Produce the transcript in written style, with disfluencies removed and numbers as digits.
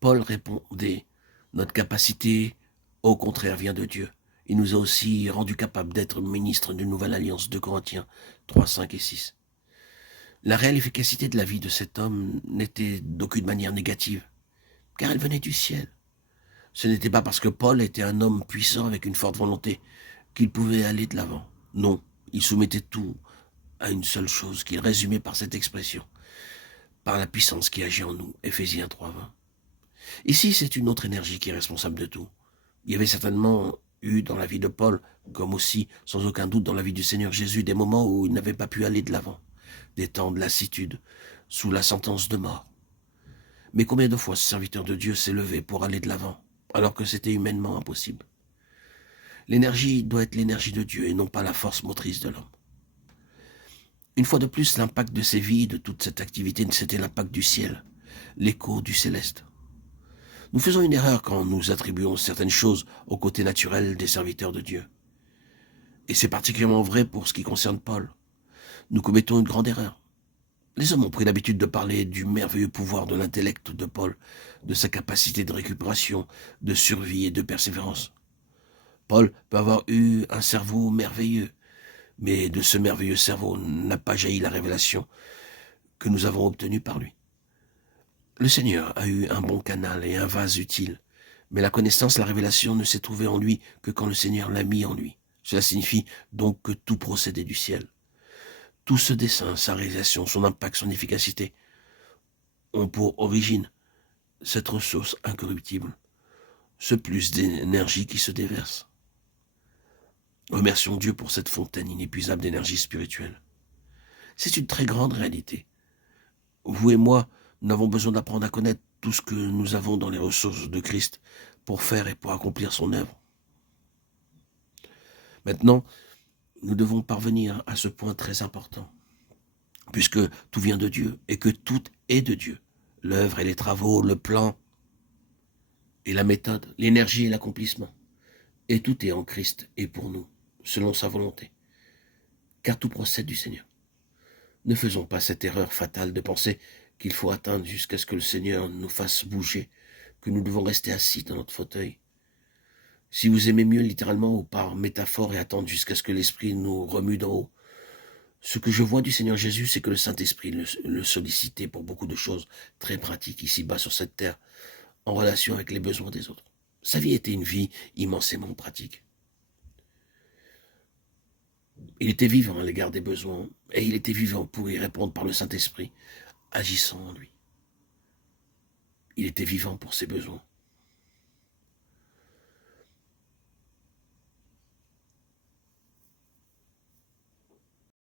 Paul répondait, notre capacité, au contraire, vient de Dieu. Il nous a aussi rendus capables d'être ministres d'une nouvelle alliance, de Corinthiens 3, 5 et 6. La réelle efficacité de la vie de cet homme n'était d'aucune manière négative, car elle venait du ciel. Ce n'était pas parce que Paul était un homme puissant avec une forte volonté qu'il pouvait aller de l'avant. Non, il soumettait tout à une seule chose qu'il résumait par cette expression, par la puissance qui agit en nous, Éphésiens 3:20. Ici, c'est une autre énergie qui est responsable de tout. Il y avait certainement eu dans la vie de Paul, comme aussi, sans aucun doute, dans la vie du Seigneur Jésus, des moments où il n'avait pas pu aller de l'avant, des temps de lassitude, sous la sentence de mort. Mais combien de fois ce serviteur de Dieu s'est levé pour aller de l'avant, alors que c'était humainement impossible? L'énergie doit être l'énergie de Dieu et non pas la force motrice de l'homme. Une fois de plus, l'impact de ces vies, de toute cette activité, c'était l'impact du ciel, l'écho du céleste. Nous faisons une erreur quand nous attribuons certaines choses au côté naturel des serviteurs de Dieu. Et c'est particulièrement vrai pour ce qui concerne Paul. Nous commettons une grande erreur. Les hommes ont pris l'habitude de parler du merveilleux pouvoir de l'intellect de Paul, de sa capacité de récupération, de survie et de persévérance. Paul peut avoir eu un cerveau merveilleux, mais de ce merveilleux cerveau n'a pas jailli la révélation que nous avons obtenue par lui. Le Seigneur a eu un bon canal et un vase utile, mais la connaissance, la révélation ne s'est trouvée en lui que quand le Seigneur l'a mis en lui. Cela signifie donc que tout procédé du ciel, tout ce dessein, sa réalisation, son impact, son efficacité, ont pour origine cette ressource incorruptible, ce plus d'énergie qui se déverse. Remercions Dieu pour cette fontaine inépuisable d'énergie spirituelle. C'est une très grande réalité. Vous et moi, nous avons besoin d'apprendre à connaître tout ce que nous avons dans les ressources de Christ pour faire et pour accomplir son œuvre. Maintenant, nous devons parvenir à ce point très important, puisque tout vient de Dieu et que tout est de Dieu. L'œuvre et les travaux, le plan et la méthode, l'énergie et l'accomplissement. Et tout est en Christ et pour nous, selon sa volonté. Car tout procède du Seigneur. Ne faisons pas cette erreur fatale de penser qu'il faut attendre jusqu'à ce que le Seigneur nous fasse bouger, que nous devons rester assis dans notre fauteuil. Si vous aimez mieux littéralement ou par métaphore et attendre jusqu'à ce que l'Esprit nous remue d'en haut, ce que je vois du Seigneur Jésus, c'est que le Saint-Esprit le sollicitait pour beaucoup de choses très pratiques ici-bas sur cette terre, en relation avec les besoins des autres. Sa vie était une vie immensément pratique. Il était vivant à l'égard des besoins, et il était vivant pour y répondre par le Saint-Esprit, agissant en lui. Il était vivant pour ses besoins.